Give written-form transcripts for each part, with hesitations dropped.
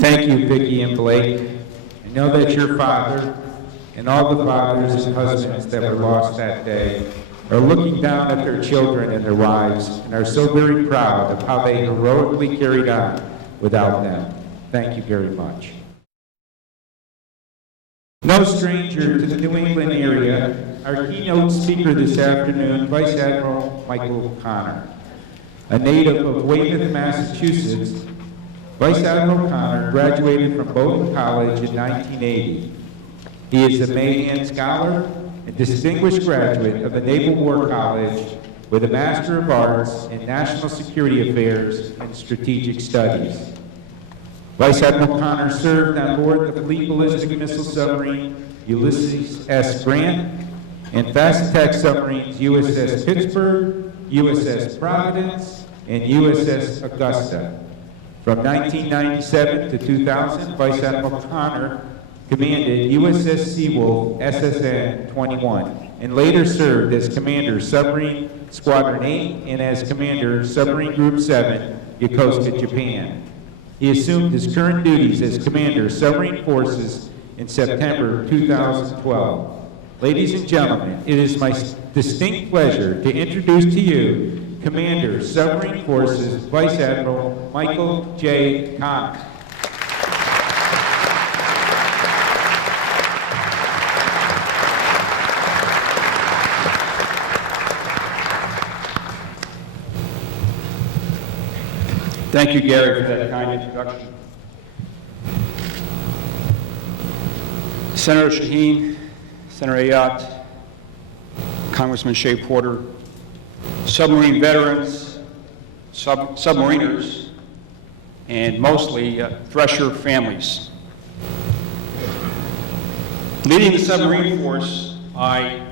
Thank you, Vicki and Blake. I know that your father and all the fathers and husbands that were lost that day are looking down at their children and their wives and are so very proud of how they heroically carried on without them. Thank you very much. No stranger to the New England area, our keynote speaker this afternoon, Vice Admiral Michael Connor. A native of Weymouth, Massachusetts, Vice Admiral Connor graduated from Bowdoin College in 1980. He is a Mahan Scholar and distinguished graduate of the Naval War College with a Master of Arts in National Security Affairs and Strategic Studies. Vice Admiral Connor served on board the Fleet Ballistic Missile Submarine Ulysses S. Grant and fast attack submarines USS Pittsburgh, USS Providence, and USS Augusta. From 1997 to 2000, Vice Admiral Connor commanded USS Seawolf SSN 21 and later served as Commander Submarine Squadron 8 and as Commander Submarine Group 7, Yokosuka, Japan. He assumed his current duties as Commander Submarine Forces in September 2012. Ladies and gentlemen, it is my distinct pleasure to introduce to you Commander Submarine Forces Vice Admiral Michael J. Connor. Thank you, Gary, for that kind introduction. Senator Shaheen, Senator Ayotte, Congressman Shea Porter, submarine veterans, submariners, and mostly Thresher families. Leading the submarine force, I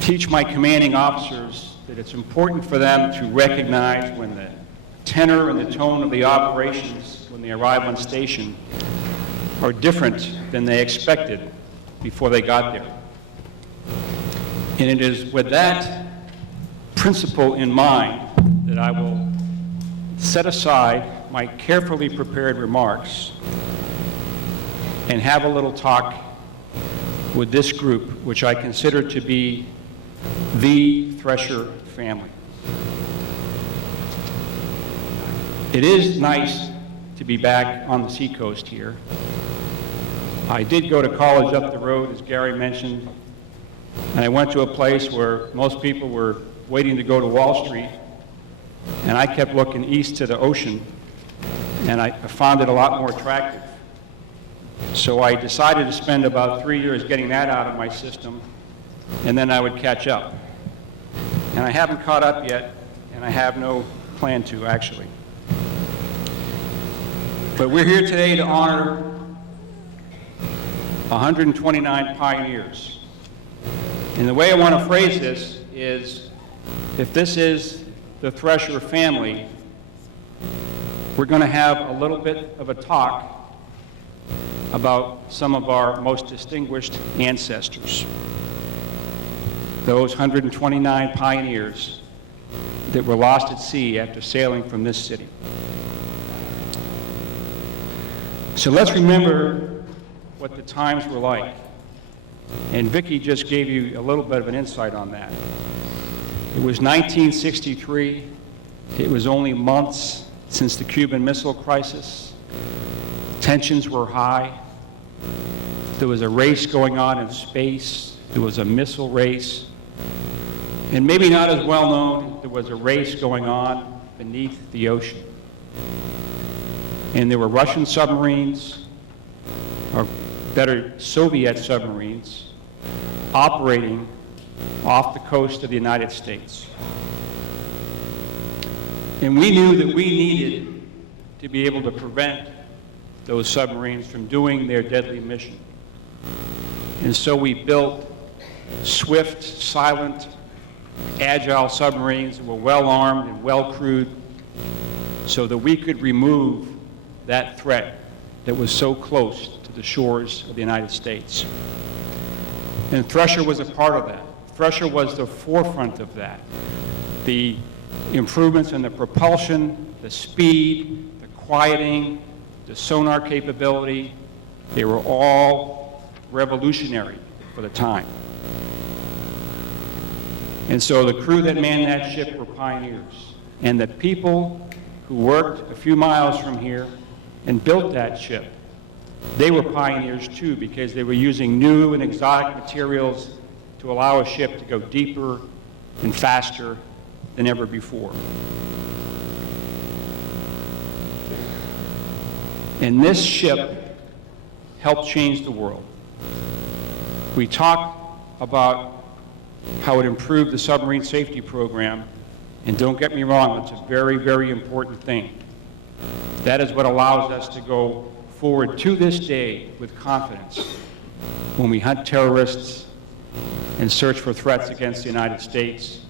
teach my commanding officers that it's important for them to recognize when the tenor and the tone of the operations when they arrive on station are different than they expected before they got there. And it is with that principle in mind that I will set aside my carefully prepared remarks and have a little talk with this group, which I consider to be the Thresher family. It is nice to be back on the seacoast here. I did go to college up the road, as Gary mentioned, and I went to a place where most people were waiting to go to Wall Street, and I kept looking east to the ocean, and I found it a lot more attractive. So I decided to spend about 3 years getting that out of my system, and then I would catch up. And I haven't caught up yet, and I have no plan to, actually. But we're here today to honor 129 pioneers. And the way I want to phrase this is, if this is the Thresher family, we're going to have a little bit of a talk about some of our most distinguished ancestors. Those 129 pioneers that were lost at sea after sailing from this city. So let's remember what the times were like. And Vicki just gave you a little bit of an insight on that. It was 1963. It was only months since the Cuban Missile Crisis. Tensions were high. There was a race going on in space. There was a missile race. And maybe not as well known, there was a race going on beneath the ocean. And there were Russian submarines, or better, Soviet submarines, operating off the coast of the United States. And we knew that we needed to be able to prevent those submarines from doing their deadly mission. And so we built swift, silent, agile submarines that were well-armed and well-crewed so that we could remove that threat that was so close to the shores of the United States. And Thresher was a part of that. Thresher was the forefront of that. The improvements in the propulsion, the speed, the quieting, the sonar capability. They were all revolutionary for the time. And so the crew that manned that ship were pioneers. And the people who worked a few miles from here and built that ship, they were pioneers too, because they were using new and exotic materials to allow a ship to go deeper and faster than ever before. And this ship helped change the world. We talk about how it improved the submarine safety program, and don't get me wrong, it's a very, very important thing. That is what allows us to go forward to this day with confidence when we hunt terrorists and search for threats against the United States,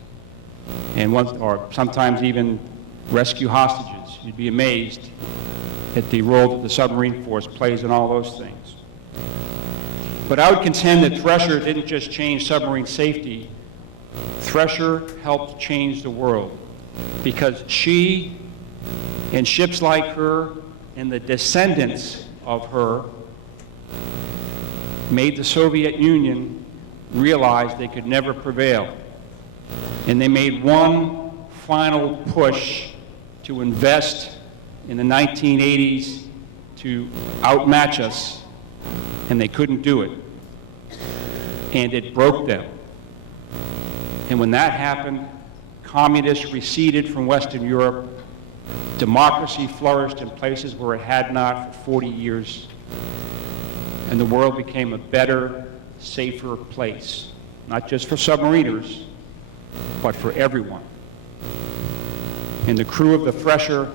or sometimes even rescue hostages. You'd be amazed at the role that the submarine force plays in all those things. But I would contend that Thresher didn't just change submarine safety. Thresher helped change the world, because she and ships like her and the descendants of her made the Soviet Union realize they could never prevail. And they made one final push to invest in the 1980s to outmatch us, and they couldn't do it. And it broke them. And when that happened, communists receded from Western Europe. Democracy flourished in places where it had not for 40 years. And the world became a better, safer place, not just for submariners, but for everyone. And the crew of the Thresher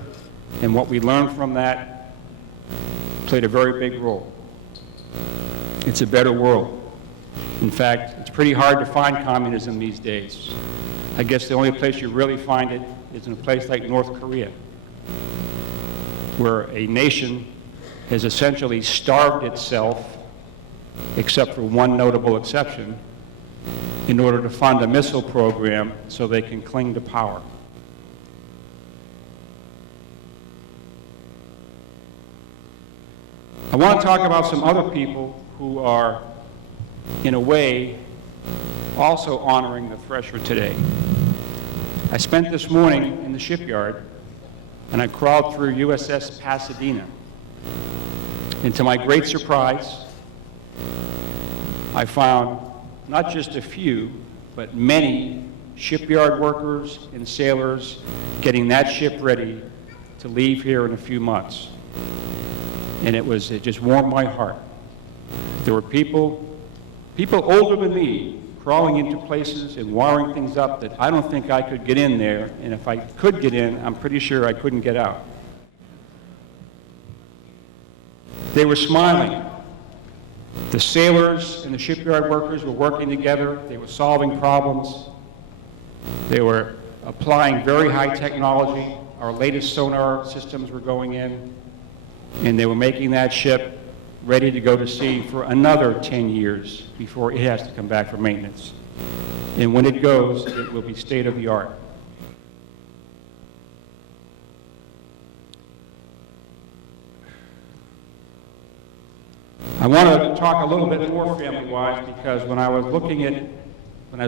and what we learned from that played a very big role. It's a better world. In fact, it's pretty hard to find communism these days. I guess the only place you really find it is in a place like North Korea, where a nation has essentially starved itself, except for one notable exception, in order to fund a missile program so they can cling to power. I want to talk about some other people who are, in a way, also honoring the Thresher today. I spent this morning in the shipyard, and I crawled through USS Pasadena. And to my great surprise, I found not just a few, but many shipyard workers and sailors getting that ship ready to leave here in a few months. And it just warmed my heart. There were people older than me crawling into places and wiring things up that I don't think I could get in there, and if I could get in, I'm pretty sure I couldn't get out. They were smiling. The sailors and the shipyard workers were working together. They were solving problems. They were applying very high technology. Our latest sonar systems were going in, and they were making that ship ready to go to sea for another 10 years before it has to come back for maintenance. And when it goes, it will be state-of-the-art. I want to talk a little bit more family-wise, because when I was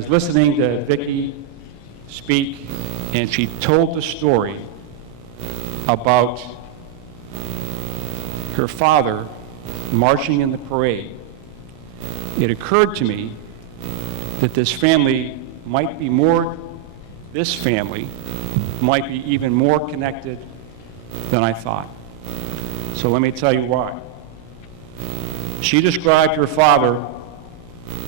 listening to Vicki speak, and she told the story about her father marching in the parade, it occurred to me that this family might be even more connected than I thought. So let me tell you why. She described her father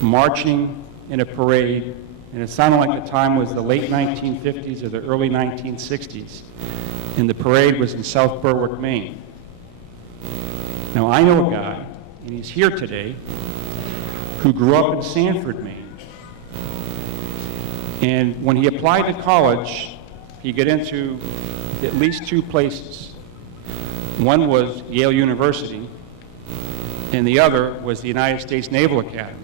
marching in a parade, and it sounded like the time was the late 1950s or the early 1960s, and the parade was in South Berwick, Maine. Now, I know a guy, and he's here today, who grew up in Sanford, Maine. And when he applied to college, he got into at least two places. One was Yale University, and the other was the United States Naval Academy.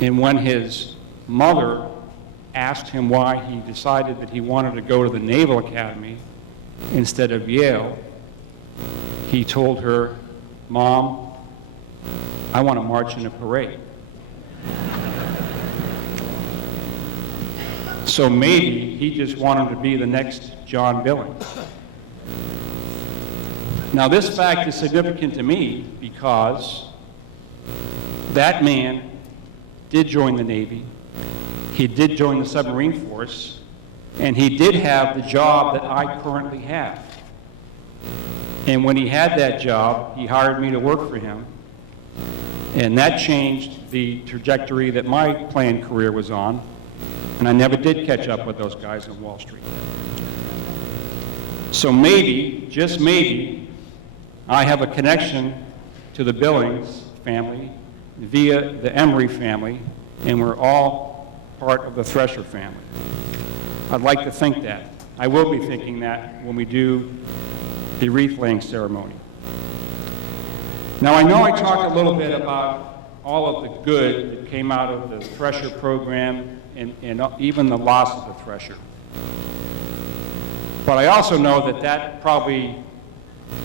And when his mother asked him why he decided that he wanted to go to the Naval Academy instead of Yale, he told her, "Mom, I want to march in a parade." So maybe he just wanted to be the next John Billings. Now, this fact is significant to me because that man did join the Navy, he did join the submarine force, and he did have the job that I currently have. And when he had that job, he hired me to work for him, and that changed the trajectory that my planned career was on, and I never did catch up with those guys on Wall Street. So maybe, just maybe, I have a connection to the Billings family via the Emery family, and we're all part of the Thresher family. I'd like to think that. I will be thinking that when we do the wreath-laying ceremony. Now, I know I talked a little bit about all of the good that came out of the Thresher program and even the loss of the Thresher. But I also know that that probably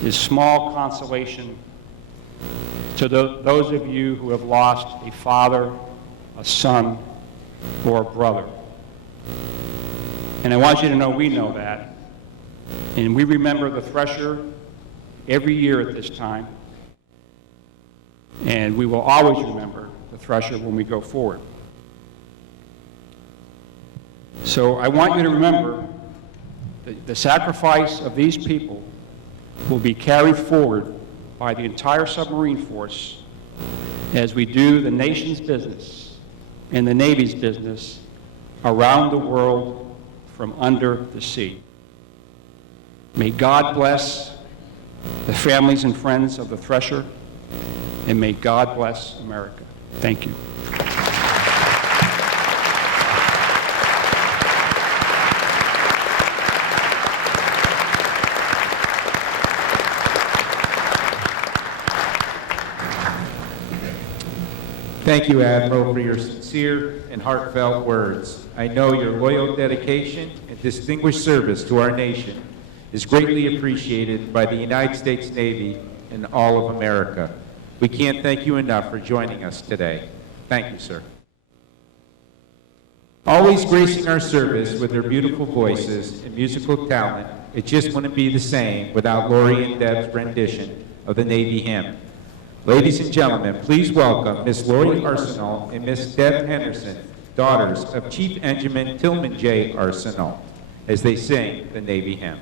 is small consolation to those of you who have lost a father, a son, or a brother. And I want you to know we know that. And we remember the Thresher every year at this time. And we will always remember the Thresher when we go forward. So I want you to remember that the sacrifice of these people will be carried forward by the entire submarine force as we do the nation's business and the Navy's business around the world from under the sea. May God bless the families and friends of the Thresher, and may God bless America. Thank you. Thank you, Admiral, for your sincere and heartfelt words. I know your loyal dedication and distinguished service to our nation is greatly appreciated by the United States Navy and all of America. We can't thank you enough for joining us today. Thank you, sir. Always gracing our service with their beautiful voices and musical talent, it just wouldn't be the same without Lori and Deb's rendition of the Navy hymn. Ladies and gentlemen, please welcome Miss Lori Arsenal and Miss Deb Henderson, daughters of Chief Engineman Tillman J. Arsenal, as they sing the Navy hymn.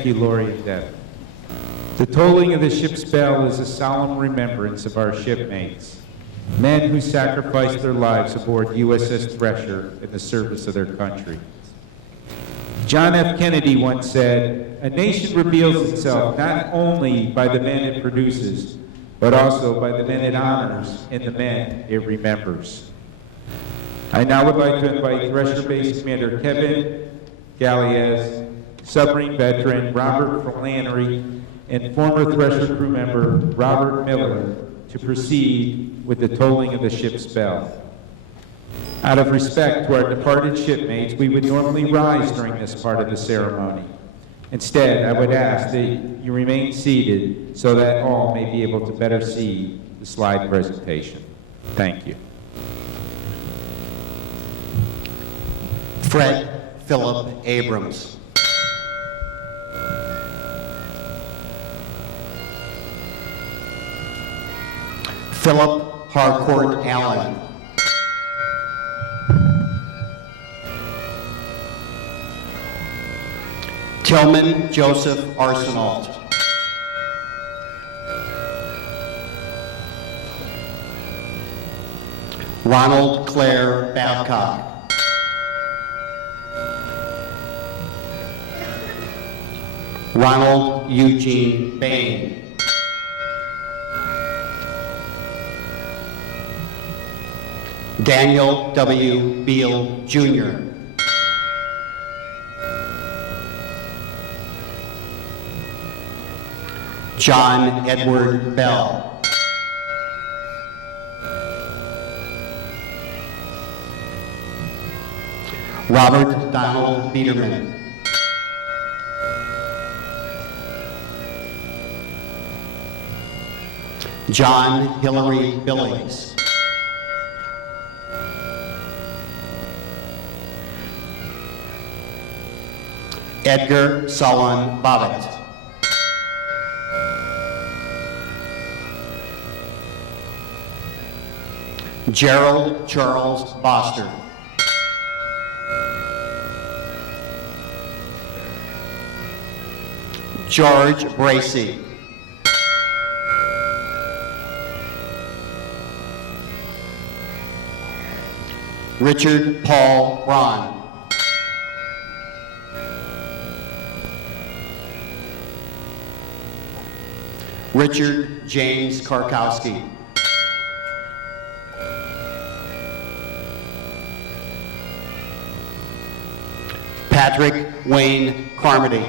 Thank you, Lori and Deb. The tolling of the ship's bell is a solemn remembrance of our shipmates, men who sacrificed their lives aboard USS Thresher in the service of their country. John F. Kennedy once said, "A nation reveals itself not only by the men it produces, but also by the men it honors and the men it remembers." I now would like to invite Thresher Base Commander Kevin Galliez, submarine veteran Robert Flannery, and former Thresher crew member Robert Miller to proceed with the tolling of the ship's bell. Out of respect to our departed shipmates, we would normally rise during this part of the ceremony. Instead, I would ask that you remain seated so that all may be able to better see the slide presentation. Thank you. Fred Philip Abrams. Philip Harcourt Allen. Tillman Joseph Arsenault. Ronald Claire Babcock. Ronald Eugene Bain. Daniel W. Beal, Jr. John Edward Bell. Robert Donald Biederman. John Hillary Billings. Edgar Solon Bobbitt. Gerald Charles Boster. George Bracey. Richard Paul Braun. Richard James Karkowski. Patrick Wayne Carmody.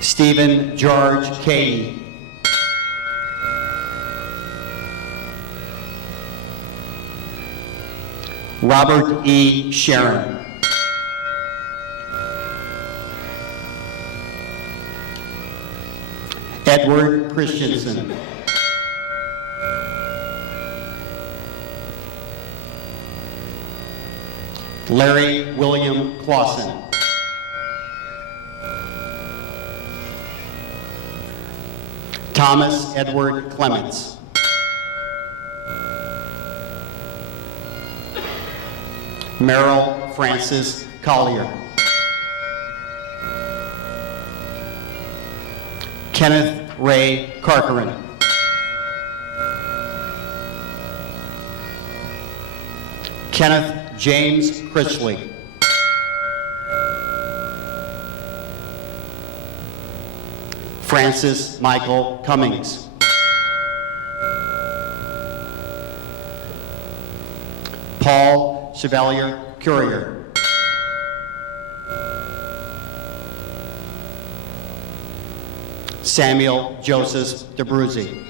Stephen George Cady. Robert E. Sharon. Edward Christensen. Larry William Clausen. Thomas Edward Clements. Merrill Francis Collier. Kenneth Ray Corcoran. Kenneth James Critchley. Francis Michael Cummings. Paul Chevalier Courier. Samuel Joseph DeBruzzi.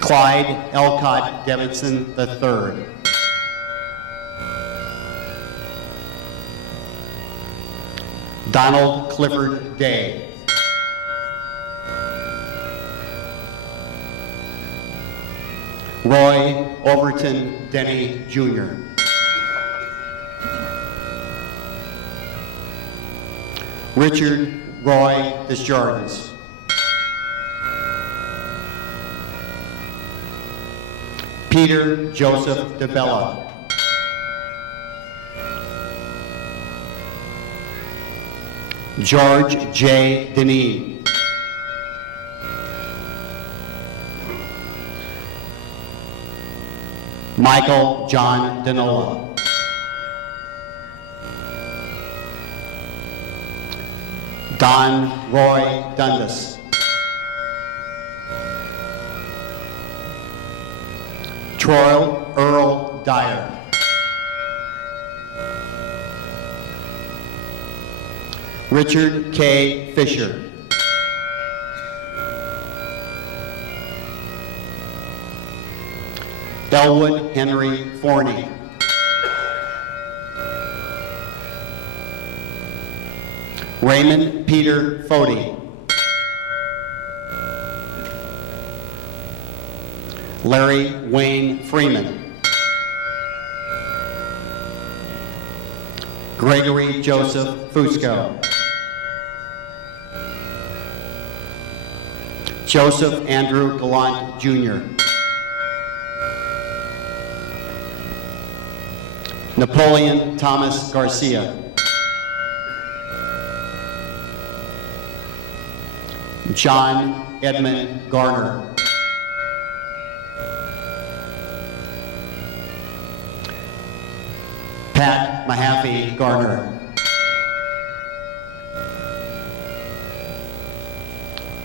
Clyde Elcott Davidson III. Donald Clifford Day. Roy Overton Denny Jr. Richard Roy Desjardins. Peter Joseph DeBella. George J. Deneen. Michael John Denola. Don Roy Dundas. Troy Earl Dyer. Richard K. Fisher. Elwood Henry Forney. Raymond Peter Fody. Larry Wayne Freeman. Gregory Joseph Fusco. Joseph Andrew Gallant, Jr. Napoleon Thomas Garcia. John Edmund Garner. Pat Mahaffey Garner.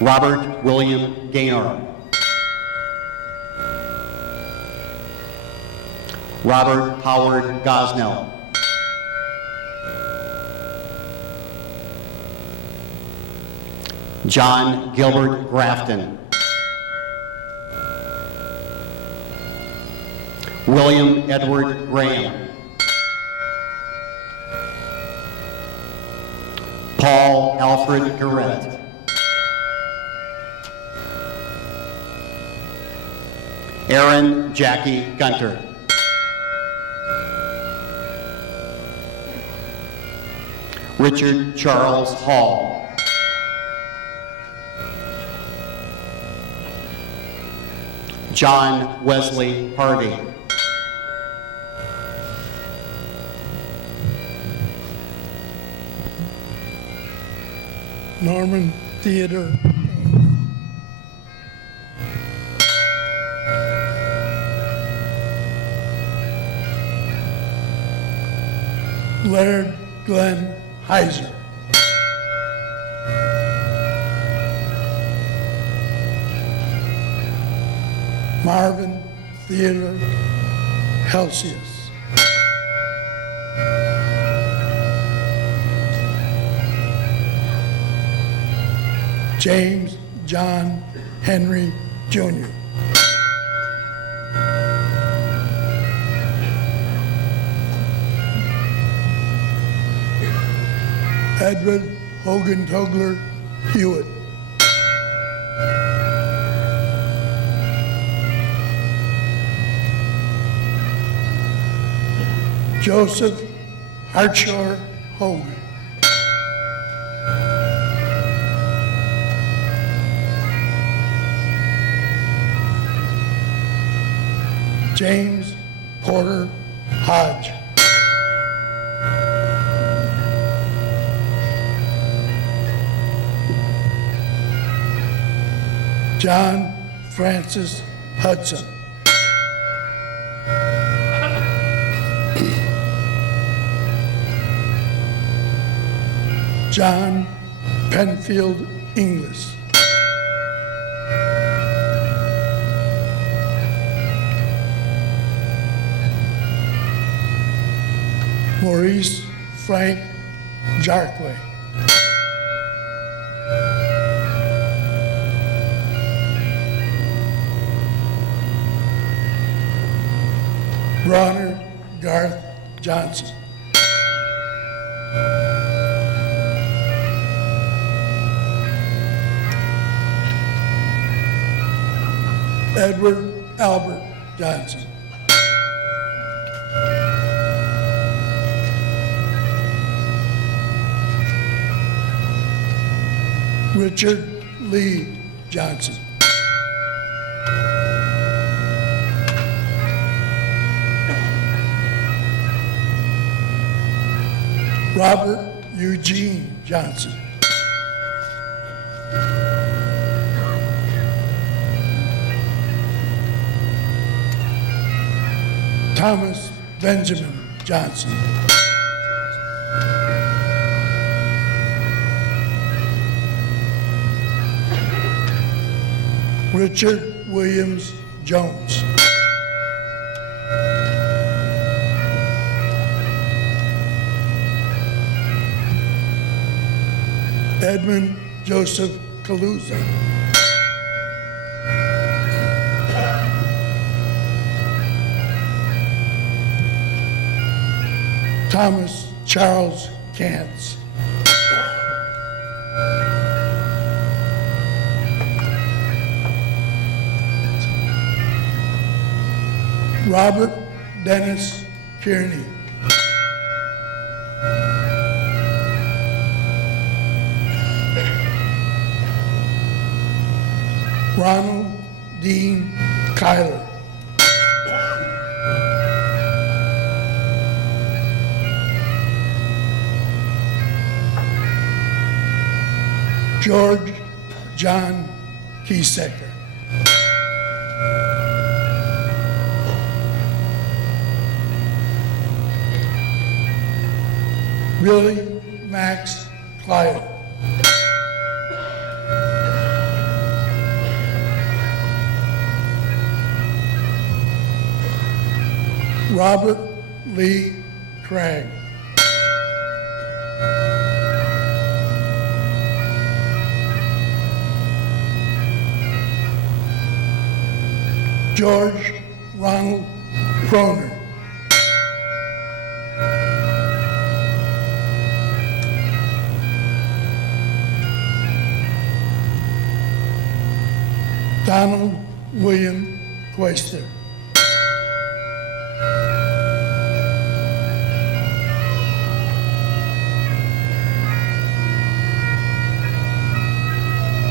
Robert William Gaynor. Robert Howard Gosnell. John Gilbert Grafton. William Edward Graham. Paul Alfred Garrett. Aaron Jackie Gunter. Richard Charles Hall. John Wesley Harvey. Norman Theodore. Leonard Glenn Heiser. Marvin Theodore Helsius. James John Henry Jr. Edward Hogan Togler Hewitt. Joseph Hartshore Hogan. James Porter Hodge. John Francis Hudson. John Penfield Inglis. Maurice Frank Jarquay. Bronner Garth Johnson. Edward Albert Johnson. Richard Lee Johnson. Robert Eugene Johnson. Thomas Benjamin Johnson. Richard Williams Jones. Edmund Joseph Calusa. Thomas Charles Kantz. Robert Dennis Kearney. Ronald Dean Kyler. George John Kiesecker. Billy Max Clyde. Robert Lee Craig. George Ronald Croner. Donald William Quaster.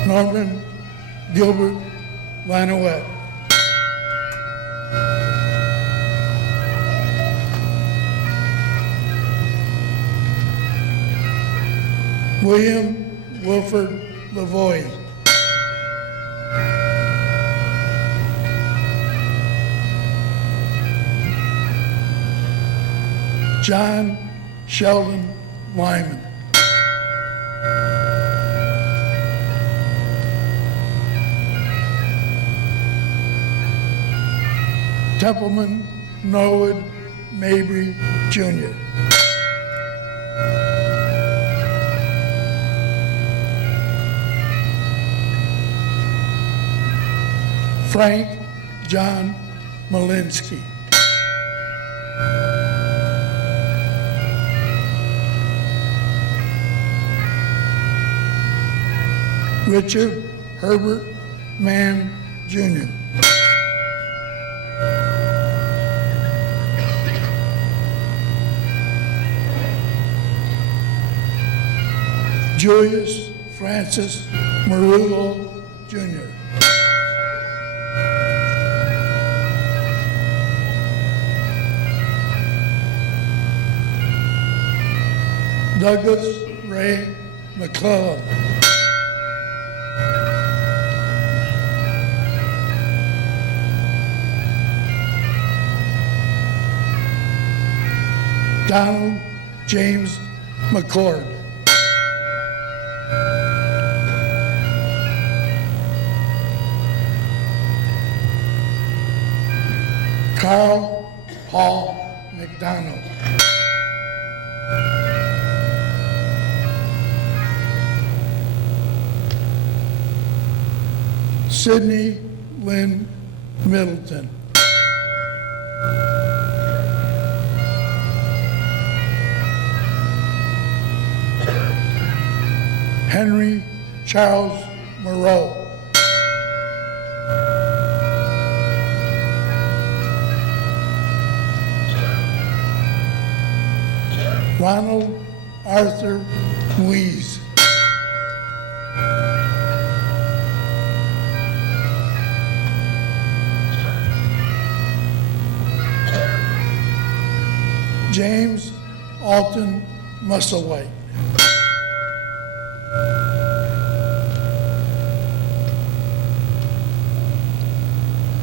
Norman Gilbert Lanouette. William Wilford Lavoie. John Sheldon Lyman. Templeman Norwood Mabry Jr. Frank John Malinsky. Richard Herbert Mann Jr. Julius Francis Marullo Jr. Douglas Ray McClellan. Donald James McCord. Carl Paul McDonald. Sidney Lynn Middleton. Henry Charles Moreau. Ronald Arthur Muiz. James Alton Musselwhite.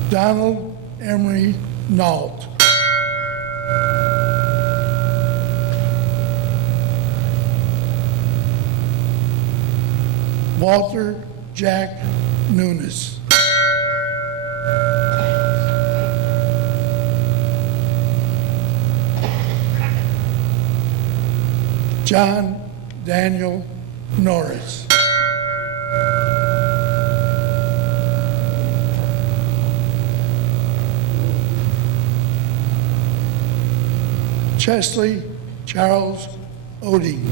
Donald Emery Nault. Walter Jack Nunes. John Daniel Norris. Chesley Charles Oding.